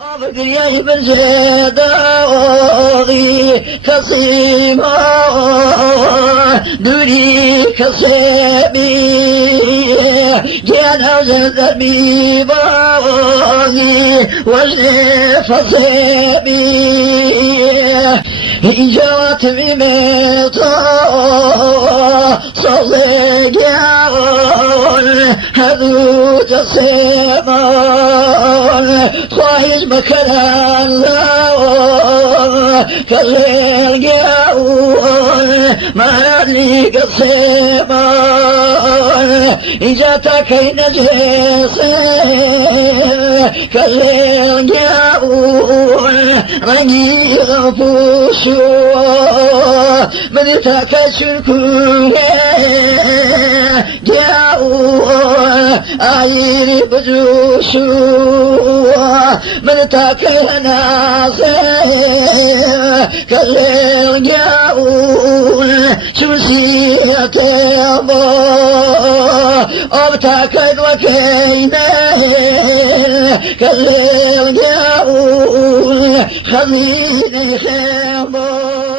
أبقي من جداري كصيما دوري كصيبي جانا زلبي باغي وجف صيبي جوات بميطا صليقيا هذو جسيما خواهش مكان كالليل قاول ما لي قصيما إجاتك نجيس كالليل قاول رنجي غفوشو مدتك شركو قاول عيري بجوشو مدتك ناخي كالليل قاول شمسيك يابا أبتاكد وكينا كالليل قاول خليني خيبا